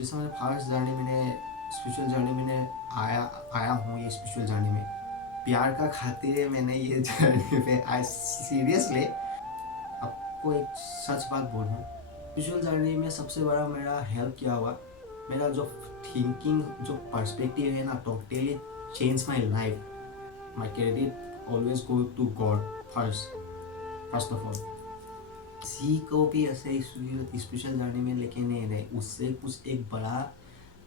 जैसे मैंने first journey मैंने स्पिरिचुअल जर्नी मैंने आया आया हूँ ये स्पिरिचुअल जर्नी में प्यार का खातिर मैंने ये जर्नी पे आई सीरियसली आपको एक सच बात बोलूँ। स्पिरिचुअल जर्नी में सबसे बड़ा मेरा हेल्प क्या हुआ, मेरा जो थिंकिंग जो पर्सपेक्टिव है ना totally change my life. My credit always go to God first first of all. किसी को भी ऐसे स्पेशल जर्नी में लेके नहीं रहे, उससे कुछ एक बड़ा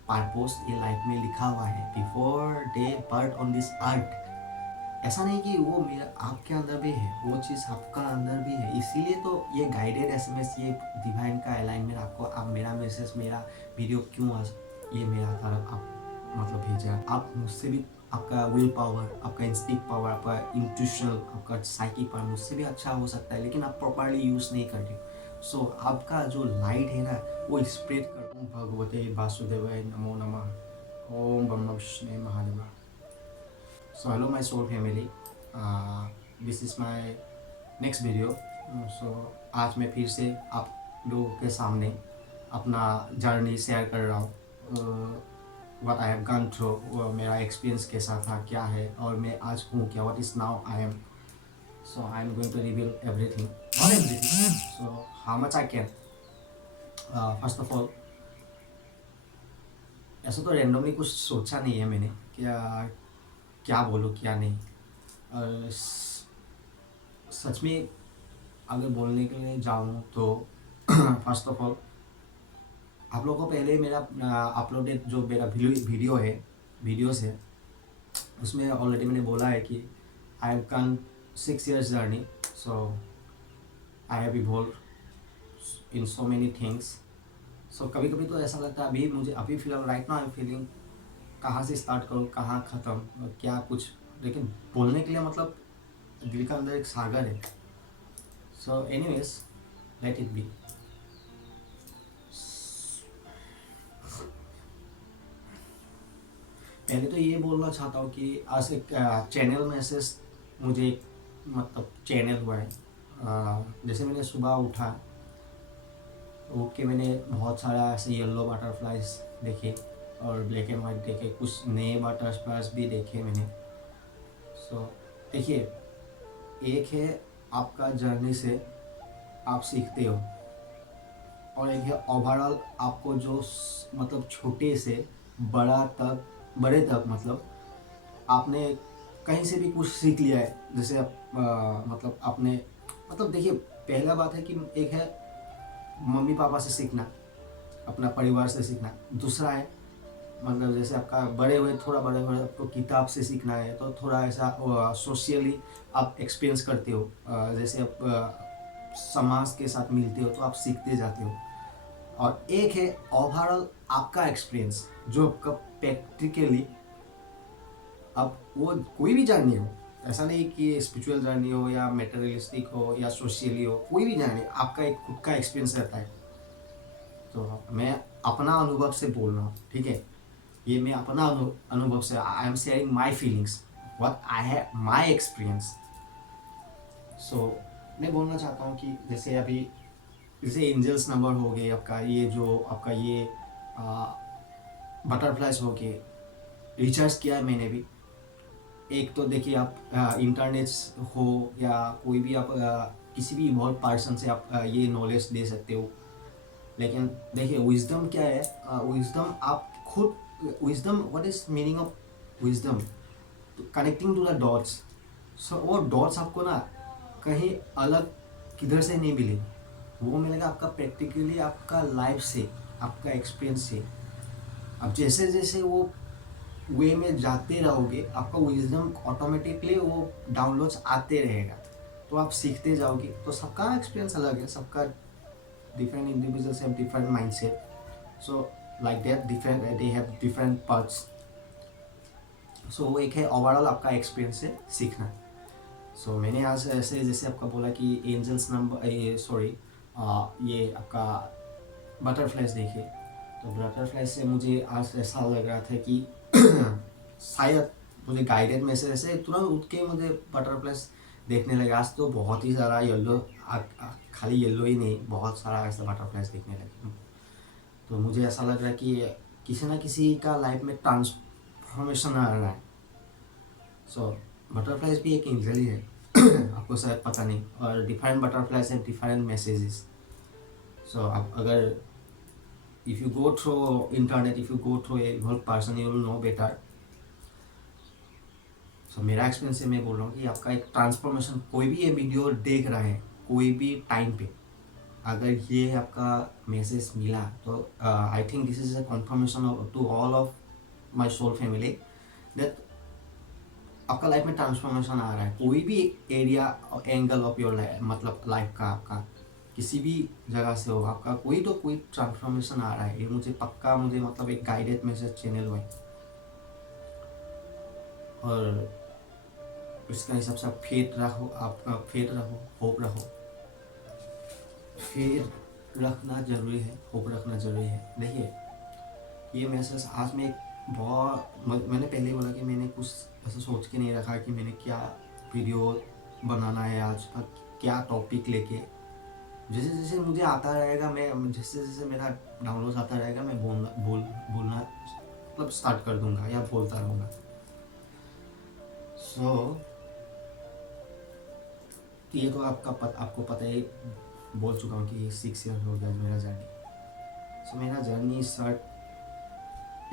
पर्पस ये लाइफ में लिखा हुआ है before the birth on this अर्थ। ऐसा नहीं कि वो मेरा आपके अंदर भी है, वो चीज़ आपका अंदर भी है। इसीलिए तो ये गाइडेड एसएमएस, ये डिवाइन का अलाइनमेंट आपको, आप मेरा मैसेज मेरा वीडियो क्यों आज ये मेरा तरफ आप मतलब भेजा। आप मुझसे भी आपका विल पावर, आपका इंस्टिंक्ट पावर, आपका इंट्यूशनल, आपका साइकिक पावर मुझसे भी अच्छा हो सकता है, लेकिन आप प्रॉपरली यूज़ नहीं कर रहे। सो आपका जो लाइट है ना वो स्प्रेड कर। ओम भगवते वासुदेवाय नमो नमः। ओम Brahma Vishnu Mahadeva. So hello my soul family, this is my next video. So आज मैं फिर से आप लोगों के सामने अपना जर्नी शेयर कर रहा हूँ। What I have gone through, मेरा एक्सपीरियंस कैसा था, क्या है और मैं आज हूँ क्या, what is now I am. So I am going to reveal everything, not everything, so how much I can. First of all, ऐसा तो रैंडमली कुछ सोचा नहीं है मैंने क्या क्या बोलूँ क्या नहीं। और सच में अगर बोलने के लिए जाऊँ तो फर्स्ट ऑफ ऑल आप लोगों को पहले मेरा अपलोडेड जो मेरा वीडियो है, वीडियोस है, उसमें ऑलरेडी मैंने बोला है कि I have come 6 years journey. So I have involve in so many things. So कभी कभी तो ऐसा लगता है अभी मुझे, अभी फिलहाल right now I am feeling कहाँ से स्टार्ट करूँ कहाँ ख़त्म क्या कुछ, लेकिन बोलने के लिए मतलब दिल का अंदर एक सागर है। So anyways let it be. पहले तो ये बोलना चाहता हूँ कि आज एक चैनल मैसेज मुझे मतलब चैनल हुआ है। जैसे मैंने सुबह उठा, उठ के मैंने बहुत सारा ऐसे येलो बटरफ्लाइज देखे और ब्लैक एंड वाइट देखे, कुछ नए बटरफ्लाइज भी देखे मैंने। सो देखिए, एक है आपका जर्नी से आप सीखते हो, और एक है ओवरऑल आपको जो मतलब छोटे से बड़े तक मतलब आपने कहीं से भी कुछ सीख लिया है। जैसे आप मतलब आपने मतलब देखिए, पहला बात है कि एक है मम्मी पापा से सीखना, अपना परिवार से सीखना। दूसरा है मतलब जैसे आपका थोड़ा बड़े हुए आपको किताब से सीखना है, तो थोड़ा ऐसा सोशली आप एक्सपीरियंस करते हो। जैसे आप समाज के साथ मिलते हो तो आप सीखते जाते हो। और एक है ओवरऑल आपका एक्सपीरियंस जो आपका प्रैक्टिकली, अब वो कोई भी जर्नी हो, ऐसा नहीं कि स्पिरिचुअल जर्नी हो या मेटेरियलिस्टिक हो या सोशली हो, कोई भी जर्नी आपका एक खुद का एक्सपीरियंस रहता है। तो मैं अपना अनुभव से बोल रहा हूँ, ठीक है। ये मैं अपना अनुभव से I am sharing my feelings, what I have my experience. So मैं बोलना चाहता हूँ कि जैसे अभी जैसे एंजल्स नंबर हो गए, आपका ये जो आपका ये बटरफ्लाइज हो गए, रिचार्ज किया है मैंने भी। एक तो देखिए आप इंटरनेट हो या कोई भी आप किसी भी इवॉल्व पर्सन से आप ये नॉलेज दे सकते हो। लेकिन देखिए विजडम क्या है, विजडम आप खुद, wisdom what is meaning of wisdom, connecting to the dots. So वो डॉट्स आपको ना कहीं अलग किधर से नहीं मिले, वो मिलेगा आपका प्रैक्टिकली आपका लाइफ से, आपका एक्सपीरियंस से। अब जैसे जैसे वो वे में जाते रहोगे आपका विजडम ऑटोमेटिकली वो डाउनलोड्स आते रहेगा, तो आप सीखते जाओगे। तो सबका एक्सपीरियंस अलग है, सबका different individuals have different mindset, so like that different they have different parts. So वो एक है ओवरऑल आपका एक्सपीरियंस से सीखना। सो मैंने आज ऐसे जैसे आपका बोला कि एंजल्स नंबर ये सॉरी ये आपका बटरफ्लाइज देखे, तो बटरफ्लाइज से मुझे आज ऐसा लग रहा था कि शायद मुझे गाइडेड मैसेज ऐसे तुरंत उठ के मुझे बटरफ्लाइज देखने लगा। आज तो बहुत ही सारा येलो, खाली येलो ही नहीं, बहुत सारा ऐसा बटरफ्लाइज देखने लगे। तो मुझे ऐसा लग रहा है कि किसी ना किसी का लाइफ में ट्रांसफॉर्मेशन आ रहा है। सो बटरफ्लाइज भी एक एंजल ही है आपको शायद पता नहीं, और डिफरेंट बटरफ्लाइज हैं, डिफरेंट मैसेजेस। सो आप अगर if you go through internet, if you go through a whole person, you will know better. So मेरा एक्सपीरियंस से मैं बोल रहा हूँ कि आपका एक ट्रांसफॉर्मेशन, कोई भी ये वीडियो देख रहा है कोई भी टाइम पे, अगर ये आपका मैसेज मिला तो I think this is a confirmation to all of my soul family that आपका लाइफ में ट्रांसफॉर्मेशन आ रहा है। कोई भी area angle of your life, मतलब लाइफ का आपका किसी भी जगह से हो, आपका कोई तो कोई ट्रांसफॉर्मेशन आ रहा है। ये मुझे पक्का, मुझे मतलब एक गाइडेड मैसेज चैनल हुआ है, और इसका हिसाब से आप फेथ रखो, आपका फेथ रखो, होप रखो। फेथ रखना जरूरी है, होप रखना जरूरी है। देखिए ये मैसेज आज मैं मैंने पहले ही बोला कि मैंने कुछ ऐसा सोच के नहीं रखा कि मैंने क्या वीडियो बनाना है आज का, क्या टॉपिक लेके। जैसे जैसे मुझे आता रहेगा, मैं जैसे जैसे मेरा डाउनलोड आता रहेगा, मैं बोलना मतलब स्टार्ट कर दूंगा या बोलता रहूँगा। सो ये तो आपको पता है, बोल चुका हूँ कि 6 ईयर हो गया मेरा जर्नी। सो मेरा जर्नी स्टार्ट,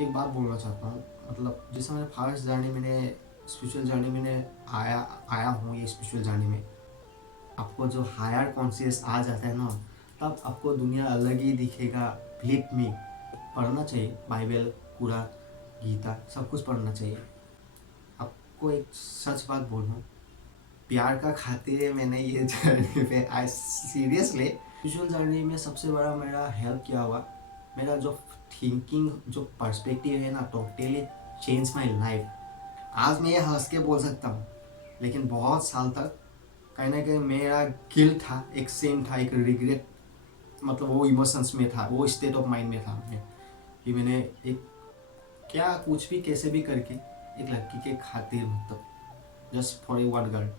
एक बात बोलना चाहता हूँ, मतलब जैसे मैंने फर्स्ट जर्नी, मैंने स्पिरिचुअल जर्नी मैंने आया हूँ ये स्पिरिचुअल जर्नी में। आपको जो हायर कॉन्शियस आ जाता है ना, तब आपको दुनिया अलग ही दिखेगा। बिलीव मी, पढ़ना चाहिए बाइबल पूरा, गीता सब कुछ पढ़ना चाहिए। आपको एक सच बात बोलूँ, प्यार का खातिर मैंने ये जर्नी पे आई सीरियसली स्पिरिचुअल जर्नी में सबसे बड़ा मेरा हेल्प क्या हुआ, मेरा जो थिंकिंग, जो पर्सपेक्टिव है ना, टोटली चेंज माई लाइफ। आज मैं ये हंस के बोल सकता हूँ, लेकिन बहुत साल तक कहीं ना कहीं मेरा गिल्ट था, एक सेम था, एक रिग्रेट, मतलब वो इमोशंस में था, वो स्टेट ऑफ माइंड में था मैं, कि मैंने एक क्या कुछ भी कैसे भी करके एक लड़की के खातिर, मतलब just for a one girl,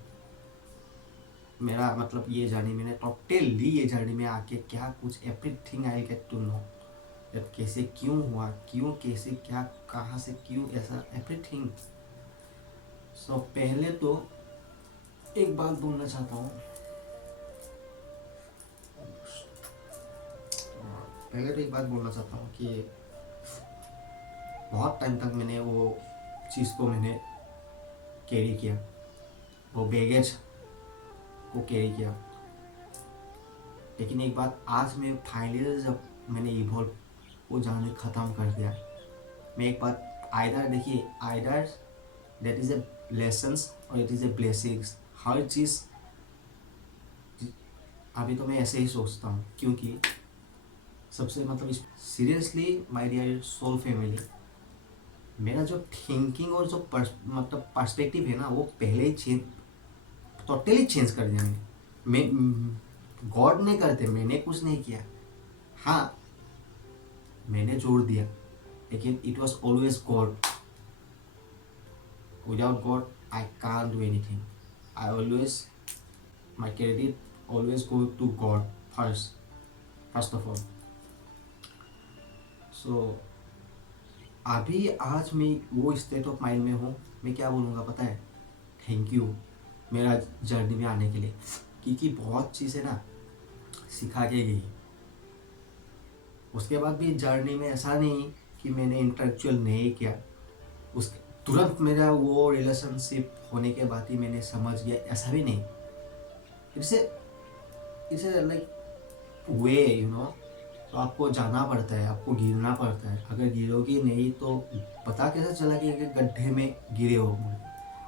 मेरा मतलब ये जर्नी मैंने टोटली ये जर्नी में आके क्या कुछ everything I get to know, कैसे क्यों हुआ, क्यों कैसे क्या कहाँ से क्यों ऐसा एवरीथिंग। सो पहले तो एक बात बोलना चाहता हूँ, कि बहुत टाइम तक मैंने वो चीज़ को मैंने कैरी किया, वो बैगेज को कैरी किया। लेकिन एक बात, आज मैं फाइनली जब मैंने इवॉल्व वो जाने ख़त्म कर दिया, मैं एक बात आइदर, देखिए either that is a lessons और इट इज़ ए ब्लेसिंग्स। हर चीज़ अभी तो मैं ऐसे ही सोचता हूँ, क्योंकि सबसे मतलब seriously my dear soul family, मेरा जो थिंकिंग और जो मतलब पर्सपेक्टिव है ना, वो पहले ही टोटली चेंज कर दिया मैं गॉड ने करते, मैंने कुछ नहीं किया। हाँ मैंने जोड़ दिया, लेकिन it was always God. Without God I can't do anything. I always, my credit always go to God first of all. So अभी आज मैं वो स्टेट ऑफ माइंड में हूँ, मैं क्या बोलूँगा पता है, थैंक यू मेरा जर्नी में आने के लिए, क्योंकि बहुत चीज़ें ना सिखा के गई। उसके बाद भी जर्नी में ऐसा नहीं कि मैंने इंटेलेक्चुअल नहीं किया, उस तुरंत मेरा वो रिलेशनशिप होने के बाद ही मैंने समझ गया, ऐसा भी नहीं। इसे लाइक वे यू नो, तो आपको जाना पड़ता है, आपको गिरना पड़ता है। अगर गिरोगे नहीं तो पता कैसे चला कि गड्ढे में गिरे हो।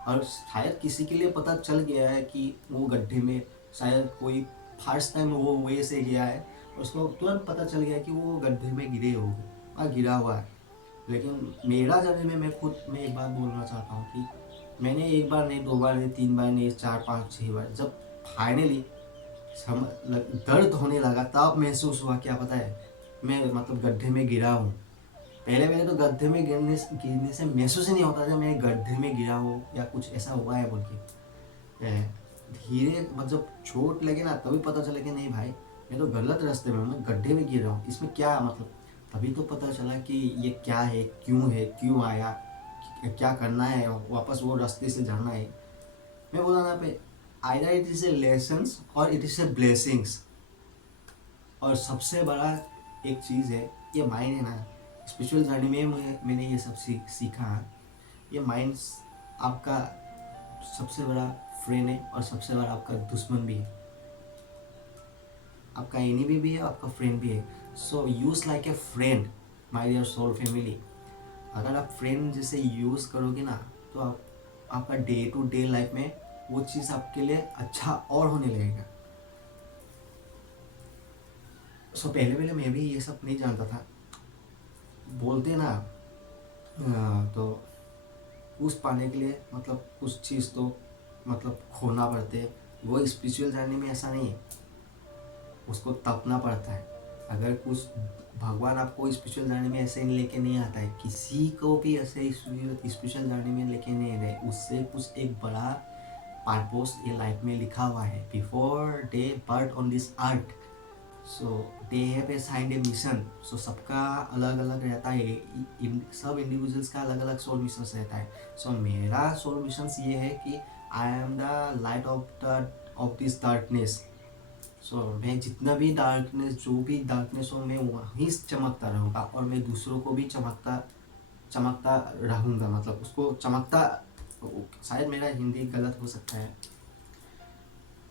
और शायद किसी के लिए पता चल गया है कि वो गड्ढे में, शायद कोई फर्स्ट टाइम वो वे से गया है, उसको तुरंत पता चल गया कि वो गड्ढे में गिरे होंगे और गिरा हुआ है। लेकिन मेरा जर्नी में मैं एक बात बोलना चाहता हूँ कि मैंने एक बार नहीं, 2 बार नहीं, 3 बार नहीं, 4 5 6 बार, जब फाइनली दर्द होने लगा तब महसूस हुआ, क्या पता है, मैं मतलब गड्ढे में गिरा हूँ। पहले पहले तो गड्ढे में गिरने से महसूस ही नहीं होता था मैं गड्ढे में गिरा हूँ या कुछ ऐसा हुआ है बोल के। धीरे मतलब चोट लगे ना, तभी पता चला कि नहीं भाई, मैं तो गलत रास्ते में हूँ, मैं गड्ढे में गिर रहा हूँ, इसमें क्या मतलब तभी तो पता चला कि ये क्या है, क्यों आया, क्या करना है, वापस वो रास्ते से जाना है। मैं बोला ना पे, either it is a lessons और इट इज़ ए ब्लेसिंग्स। और सबसे बड़ा एक चीज़ है, ये माइंड है ना, स्पिरिचुअल जर्नी में मैंने ये सब सीखा है। ये माइंड आपका सबसे बड़ा फ्रेंड है और सबसे बड़ा आपका दुश्मन भी है। आपका एनिमी भी है, आपका फ्रेंड भी है। So use like a friend my dear soul family. अगर आप फ्रेंड जैसे यूज़ करोगे ना, तो आपका डे टू डे लाइफ में वो चीज़ आपके लिए अच्छा और होने लगेगा। सो पहले पहले मैं भी ये सब नहीं जानता था। बोलते ना तो कुछ पाने के लिए मतलब कुछ चीज़ तो मतलब खोना पड़ते। वो स्पिरिचुअल जर्नी में ऐसा नहीं है, उसको तपना पड़ता है। अगर कुछ भगवान आपको स्पिरिचुअल जर्नी में ऐसे लेके नहीं आता है, किसी को भी ऐसे स्पिरिचुअल जर्नी में लेके नहीं रहे, उससे कुछ एक बड़ा पर्पस ये लाइफ में लिखा हुआ है। Before the birth on this earth, so they have a signed a mission. So सबका अलग अलग रहता है, सब इंडिविजुअल्स का अलग अलग सोल मिशन रहता है। सो मेरा सोल मिशन ये है कि I am the light of this darkness. So मैं जितना भी डार्कनेस, जो भी डार्कनेस हो, मैं वहीं चमकता रहूँगा और मैं दूसरों को भी चमकता रहूँगा। मतलब उसको चमकता, शायद मेरा हिंदी गलत हो सकता है।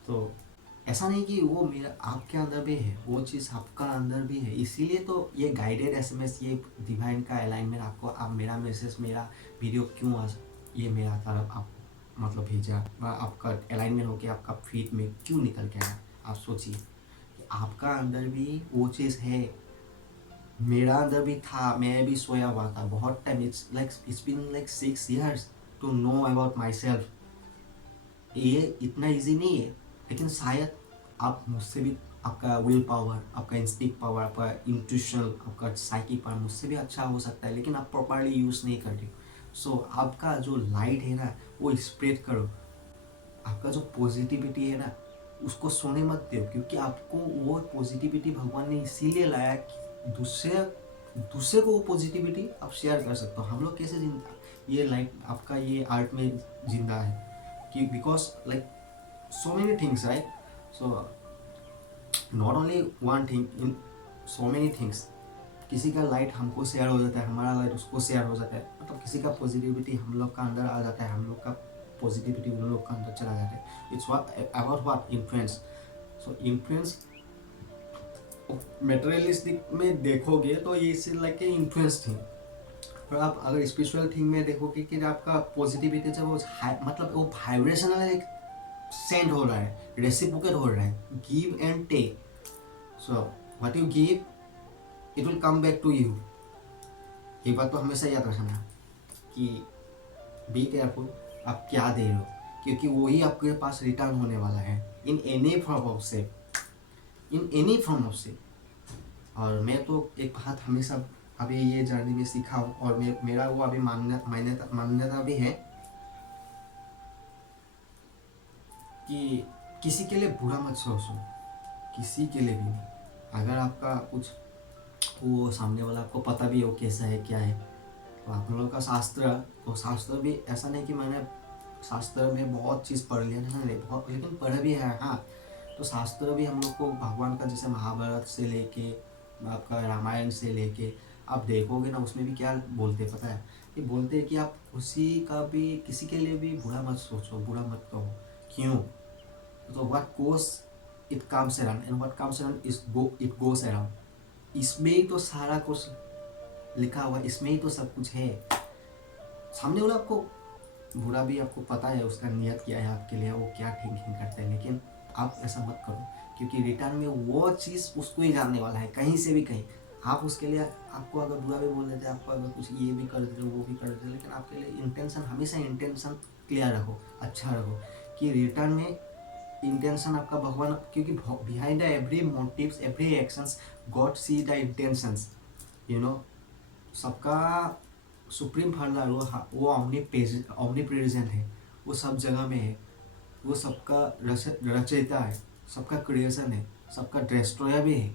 तो ऐसा नहीं कि वो मेरा आपके अंदर भी है, वो चीज़ आपका अंदर भी है। इसीलिए तो ये गाइडेड एसएमएस, ये डिवाइन का अलाइनमेंट आपको, आप मेरा मैसेज, मेरा वीडियो क्यों आज ये मेरा तरफ आप मतलब भेजा, आपका अलाइनमेंट होके आपका फीड में क्यों निकल के आया। आप सोचिए कि आपका अंदर भी वो चीज़ है, मेरा अंदर भी था। मैं भी सोया हुआ था बहुत time. It's been like 6 years to know about myself. ये इतना इजी नहीं है, लेकिन शायद आप मुझसे भी, आपका विल पावर, आपका इंस्टिंक्ट पावर, आपका इंट्यूशन, आपका साइकिक पावर मुझसे भी अच्छा हो सकता है, लेकिन आप प्रॉपरली यूज़ नहीं कर रहे हो। सो आपका जो लाइट है ना, वो स्प्रेड करो। आपका जो पॉजिटिविटी है ना, उसको सोने मत दो, क्योंकि आपको वो पॉजिटिविटी भगवान ने इसीलिए लाया कि दूसरे को वो पॉजिटिविटी आप शेयर कर सकते हो। हम लोग कैसे जिंदा, ये लाइट आपका ये आर्ट में जिंदा है कि because like so many things, right? So not only one thing, in so many things। किसी का लाइट हमको शेयर हो जाता है, हमारा लाइट उसको शेयर हो जाता है। मतलब किसी का पॉजिटिविटी हम लोग का अंदर आ जाता है, हम लोग का पॉजिटिविटी उन लोग का अंदर चला जाता है। It's what influence. So influence materialistic में देखोगे तो ये it's like a influence thing. और आप अगर स्पिरिचुअल थिंग में देखोगे कि आपका पॉजिटिविटी जब वो मतलब वो वाइब्रेशनल एक सेंड हो रहा है, रेसिप्रोकेट हो रहा है, give and take. So what you give, it will come back to you. ये बात तो हमेशा याद रखना कि बी केयरफुल आप क्या दे रहे हो, क्योंकि वही आपके पास रिटर्न होने वाला है in any form of shape, in any form of shape. और मैं तो एक बात हमेशा अभी ये जर्नी में सीखा हूँ, और मेरा वो अभी मान्यता भी है कि किसी के लिए बुरा मत सोचो, किसी के लिए भी नहीं। अगर आपका कुछ वो सामने वाला आपको पता भी हो कैसा है क्या है, तो आप लोगों का शास्त्र, तो शास्त्र भी ऐसा नहीं कि मैंने शास्त्र में बहुत चीज़ पढ़ लिया नहीं, बहुत, लेकिन पढ़ भी है हाँ। तो शास्त्र भी हम लोग को भगवान का, जैसे महाभारत से लेके आपका रामायण से लेके आप देखोगे ना, उसमें भी क्या बोलते पता है, ये बोलते हैं कि आप किसी के लिए भी बुरा मत सोचो, बुरा मत कहो। क्यों? तो what goes it comes around, and what comes around it goes around. इसमें ही तो सारा कुछ लिखा हुआ, इसमें ही तो सब कुछ है। सामने वाला आपको बुरा भी आपको पता है, उसका नियत क्या है आपके लिए, वो क्या थिंकिंग करते हैं, लेकिन आप ऐसा मत करो, क्योंकि रिटर्न में वो चीज़ उसको ही जानने वाला है, कहीं से भी कहीं। आप उसके लिए, आपको अगर बुरा भी बोल देते, आपको अगर कुछ ये भी कर देते, वो भी कर देते, लेकिन आपके लिए इंटेंशन, हमेशा इंटेंशन क्लियर रखो, अच्छा रखो, कि रिटर्न में इंटेंशन आपका भगवान, क्योंकि behind the every motives, every actions, God see the intentions, you know. सबका सुप्रीम फर्दर वो ऑमनी प्रेजेंट है, वो सब जगह में है, वो सबका रचयिता है, सबका क्रिएशन है, सबका डिस्ट्रॉयर भी है।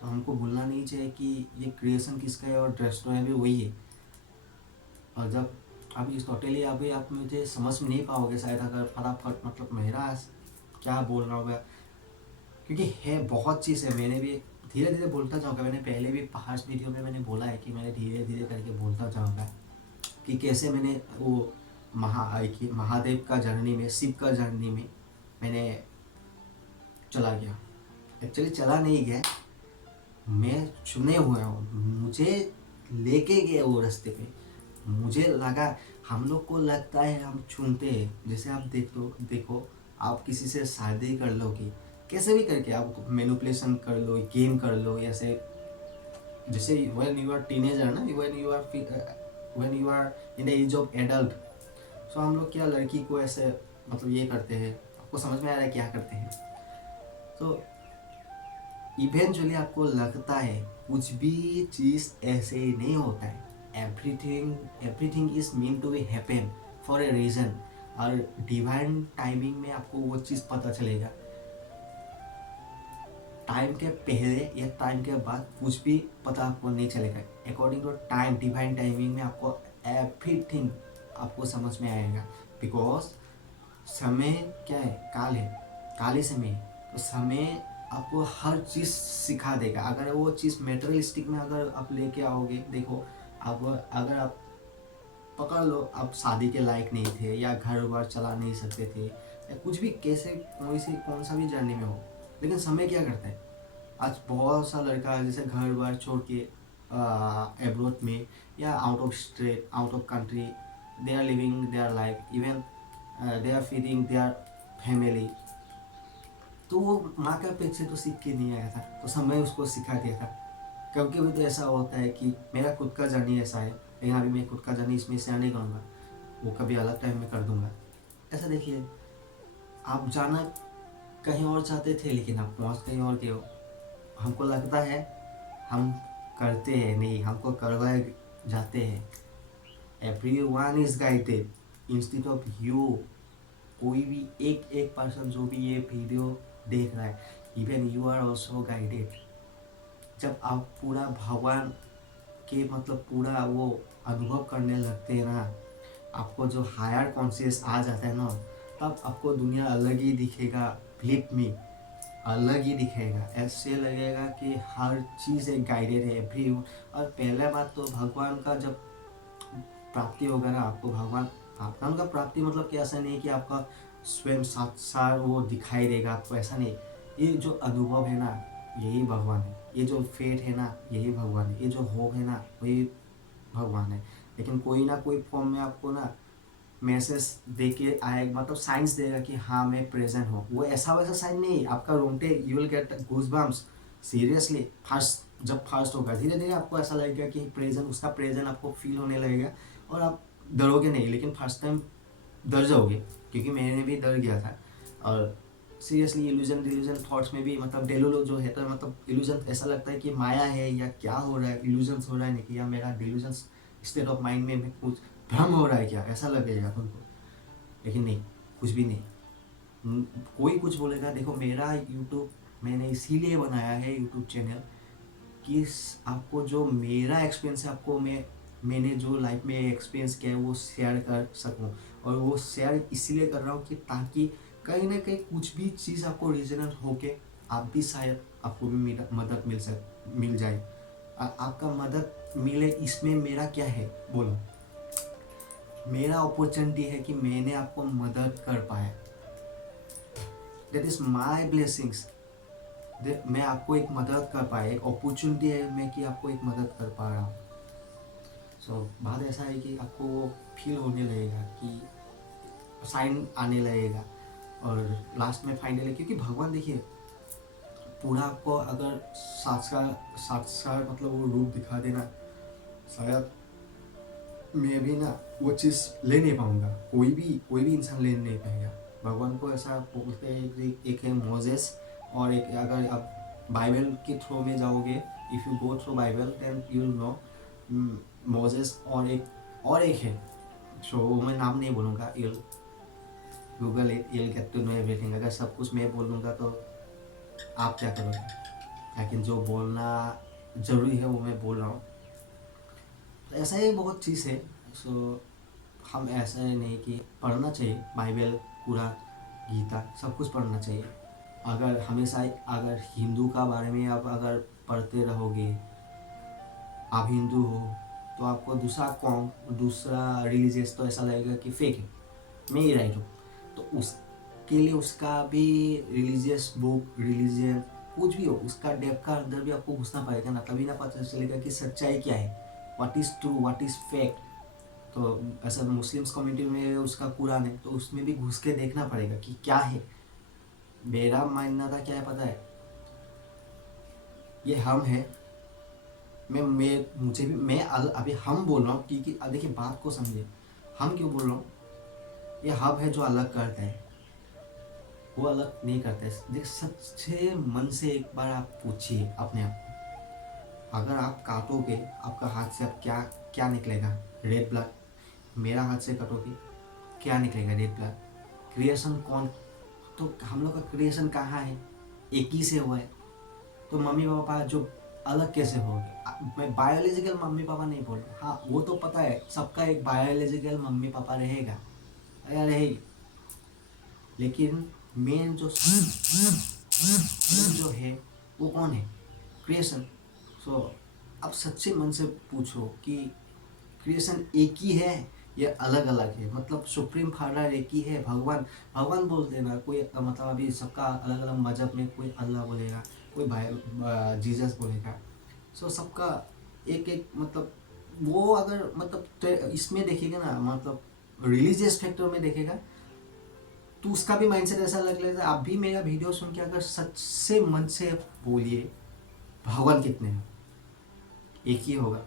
तो हमको भूलना नहीं चाहिए कि ये क्रिएशन किसका है और डिस्ट्रॉय भी वही है। और जब अभी टोटली अभी आप मुझे समझ में नहीं पाओगे शायद अगर फटाफट मतलब मेरा क्या बोल रहा होगा, क्योंकि है बहुत चीज़ है। मैंने भी धीरे धीरे बोलता जाऊँगा। मैंने पहले भी पास्ट वीडियो में मैंने बोला है कि मैंने धीरे धीरे करके बोलता जाऊँगा कि कैसे मैंने वो महादेव का जर्नी में, शिव का जर्नी में मैंने चला गया। एक्चुअली चला नहीं गया, मैं चुने हुआ हूँ, मुझे लेके गए वो रास्ते पे। मुझे लगा, हम लोग को लगता है हम चुनते हैं। जैसे आप देखो आप किसी से शादी कर लोगे, कैसे भी करके आप मैनिपुलेशन कर लो, गेम कर लो, ऐसे जैसे व्हेन यू आर टीनेजर ना, when you are in the age of adult. So हम लोग क्या लड़की को ऐसे मतलब ये करते हैं, आपको समझ में आ रहा है क्या करते हैं। तो इवेंचुअली आपको लगता है कुछ भी चीज़ ऐसे ही नहीं होता है। Everything is mean to be happen for a reason. और डिवाइन टाइमिंग में आपको वो चीज़ पता चलेगा। टाइम के पहले या टाइम के बाद कुछ भी पता आपको नहीं चलेगा। According to time, divine timing में आपको एवरीथिंग आपको समझ में आएगा। बिकॉज समय क्या है, काल है, काली समय है। तो समय आपको हर चीज़ सिखा देगा। अगर वो चीज़ मेटेरियलिस्टिक में अगर आप लेके आओगे, देखो आप अगर आप पकड़ लो, आप शादी के लायक नहीं थे या घर बार चला नहीं सकते थे या कुछ भी, कैसे कौन सा भी जर्नी में हो, लेकिन समय क्या करता है। आज बहुत सा लड़का जैसे घर बार छोड़ के एब्रोड में या out of state, out of country, they are living their life, even they are feeding their family. तो वो माँ का पेट से तो सीख के नहीं आया था, तो समय उसको सिखा दिया था। क्योंकि वो तो ऐसा होता है कि मेरा खुद का जर्नी ऐसा है, लेकिन अभी मैं खुद का जर्नी इसमें शेयर नहीं करूँगा, वो कभी अलग टाइम में कर दूंगा। ऐसा देखिए, आप जाना कहीं और चाहते थे लेकिन आप पहुँच कहीं और गए हो। हमको लगता है हम करते हैं, नहीं, हमको करवाए जाते हैं। Everyone is guided instead of you. कोई भी एक पर्सन जो भी ये वीडियो देख रहा है, even you are also guided. जब आप पूरा भगवान के मतलब पूरा वो अनुभव करने लगते हैं ना, आपको जो हायर कॉन्शियस आ जाता है ना, तब आपको दुनिया अलग ही दिखेगा। बिलीव मी, अलग ही दिखेगा। ऐसे लगेगा कि हर चीज़ एक गाइडेड है एवरी। और पहले बात तो भगवान का जब प्राप्ति होगा ना, आपको भगवान का प्राप्ति मतलब कि ऐसा नहीं कि आपका स्वयं साक्षात वो दिखाई देगा आपको, ऐसा नहीं। ये जो अनुभव है ना, यही भगवान है। ये जो फेट है ना, यही भगवान है। ये जो होप है ना, वही भगवान है। लेकिन कोई ना कोई फॉर्म में आपको ना मैसेज दे के आएगा, मतलब साइंस देगा कि हाँ मैं प्रेजेंट हूँ। वो ऐसा वैसा साइन नहीं, आपका रोंगटे, you will get goosebumps. Seriously जब फर्स्ट होगा, धीरे धीरे आपको ऐसा लगेगा कि प्रेजेंट, उसका प्रेजेंट आपको फील होने लगेगा और आप डरोगे नहीं, लेकिन फर्स्ट टाइम डर जाओगे, क्योंकि मैंने भी डर गया था। और सीरियसली इल्यूजन डिल्यूजन थॉट्स में भी मतलब डेलुलो जो है, तो मतलब इल्यूजन ऐसा लगता है कि माया है या क्या हो रहा है, इल्यूजन हो रहा है नहीं कि या मेरा डिल्यूजन स्टेट ऑफ माइंड में कुछ भ्रम हो रहा है क्या, ऐसा लगेगा तुमको। लेकिन नहीं, कुछ भी नहीं। कोई कुछ बोलेगा, देखो मेरा यूट्यूब मैंने इसीलिए बनाया है यूट्यूब चैनल कि आपको जो मेरा एक्सपीरियंस है, आपको मैंने जो लाइफ में एक्सपीरियंस किया है वो शेयर कर सकूं। और वो शेयर इसीलिए कर रहा हूँ कि ताकि कहीं ना कहीं कुछ भी चीज़ आपको रीजनल होके आप भी शायद आपको भी मदद मिल जाए। आपका मदद मिले, इसमें मेरा क्या है बोलो। मेरा अपॉर्चुनिटी है कि मैंने आपको मदद कर पाया। That is my blessings. मैं आपको एक मदद कर पाया, एक अपॉर्चुनिटी है मैं कि आपको एक मदद कर पा रहा हूँ। सो बात ऐसा है कि आपको वो फील होने लगेगा कि साइन आने लगेगा। और लास्ट में फाइनली, क्योंकि भगवान देखिए पूरा आपको अगर साक्षात मतलब वो रूप दिखा देना, शायद मैं भी ना वो चीज़ ले नहीं पाऊँगा। कोई भी इंसान ले नहीं पाएगा। भगवान को ऐसा बोलते हैं कि एक है मोजेस और एक, अगर आप बाइबल के थ्रू में जाओगे, if you go through Bible then you will know Moses, और एक है, सो मैं नाम नहीं बोलूँगा, you'll Google it, you'll get to know everything. अगर सब कुछ मैं बोलूँगा तो आप क्या करोगे। लेकिन जो बोलना ज़रूरी है वो मैं बोल रहा हूँ। तो ऐसा ही बहुत चीज़ है। सो हम ऐसा ही नहीं कि पढ़ना चाहिए, बाइबल, कुरान, गीता सब कुछ पढ़ना चाहिए। अगर हमेशा अगर हिंदू का बारे में आप अगर पढ़ते रहोगे, आप हिंदू हो, तो आपको दूसरा कौम, दूसरा रिलीजियस तो ऐसा लगेगा कि फेक है, मैं ही राइट हूँ। तो उसके लिए उसका भी रिलीजियस बुक, रिलीजन कुछ भी हो, उसका डेप्थ का अंदर भी आपको घुसना पड़ेगा ना, तभी ना पता चलेगा कि सच्चाई क्या है, what is true, what is fake. तो ऐसा मुस्लिम्स कम्युनिटी में उसका कुरान है, तो उसमें भी घुस के देखना पड़ेगा कि क्या है। मेरा मानना था क्या है पता है, ये हम है, मैं मुझे भी अभी हम बोल रहा हूँ क्योंकि अब देखिए बात को समझे, हम क्यों बोल रहा हूँ, ये हम है जो अलग करता है, वो अलग नहीं करता है। देख सच्चे मन से एक बार आप पूछिए अपने आप को, अगर आप काटोगे आपका हाथ से, अब क्या क्या निकलेगा, रेड ब्लड। मेरा हाथ से कटोगे क्या निकलेगा, रेड ब्लड। क्रिएशन कौन, तो हम लोग का क्रिएशन कहाँ है, एक ही से हुआ है। तो मम्मी पापा जो अलग कैसे हो गए, मैं बायोलॉजिकल मम्मी पापा नहीं बोल रहा, हाँ वो तो पता है सबका एक बायोलॉजिकल मम्मी पापा रहेगा या रहेगी, लेकिन मेन जो है वो कौन है, क्रिएशन। सो अब सच्चे मन से पूछो कि क्रिएशन एक ही है या अलग अलग है, मतलब सुप्रीम फादर एक ही है, भगवान भगवान बोल देना कोई, मतलब अभी सबका अलग अलग मजहब में कोई अल्लाह बोलेगा, कोई भाई जीसस बोलेगा। सो सबका एक एक मतलब, वो अगर मतलब इसमें देखेगा ना, मतलब रिलीजियस फैक्टर में देखेगा, तो उसका भी माइंडसेट ऐसा लग लेता है। आप भी मेरा वीडियो सुन के अगर सच से मन से बोलिए भगवान कितने हैं, एक ही होगा।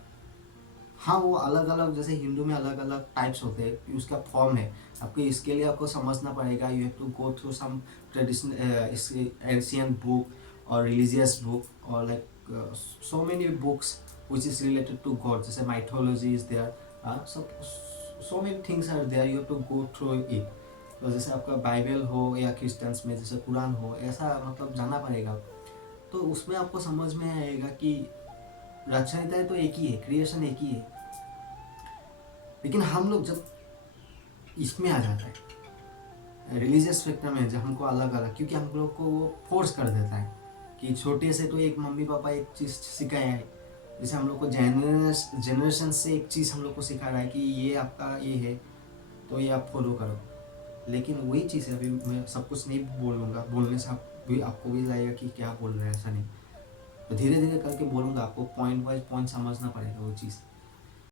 हाँ वो अलग अलग, जैसे हिंदू में अलग अलग टाइप्स होते हैं, उसका फॉर्म है, आपको इसके लिए आपको समझना पड़ेगा, you have to go through some traditional ancient book और रिलीजियस बुक और like so many books which is related to God, जैसे mythology is there, so many things are there, you have to go through it। तो जैसे आपका Bible हो या Christians में जैसे कुरान हो, ऐसा मतलब जाना पड़ेगा, तो उसमें आपको समझ में आएगा कि रचयिता तो एक ही है, क्रिएशन एक ही है। लेकिन हम लोग जब इसमें आ जाता है रिलीजियस फैक्टर में, जब हमको अलग अलग, क्योंकि हम लोग को वो फोर्स कर देता है कि छोटे से तो एक मम्मी पापा एक चीज़ सिखाया है, जैसे हम लोग को जनरेशन से एक चीज़ हम लोग को सिखा रहा है कि ये आपका ये है, तो ये आप फॉलो करो। लेकिन वही चीज़ है, अभी मैं सब कुछ नहीं बोलूँगा, बोलने से आप भी आपको भी लगेगा कि क्या बोल रहे हैं, ऐसा नहीं, तो धीरे धीरे करके बोलूँगा, आपको पॉइंट वाइज पॉइंट समझना पड़ेगा वो चीज़।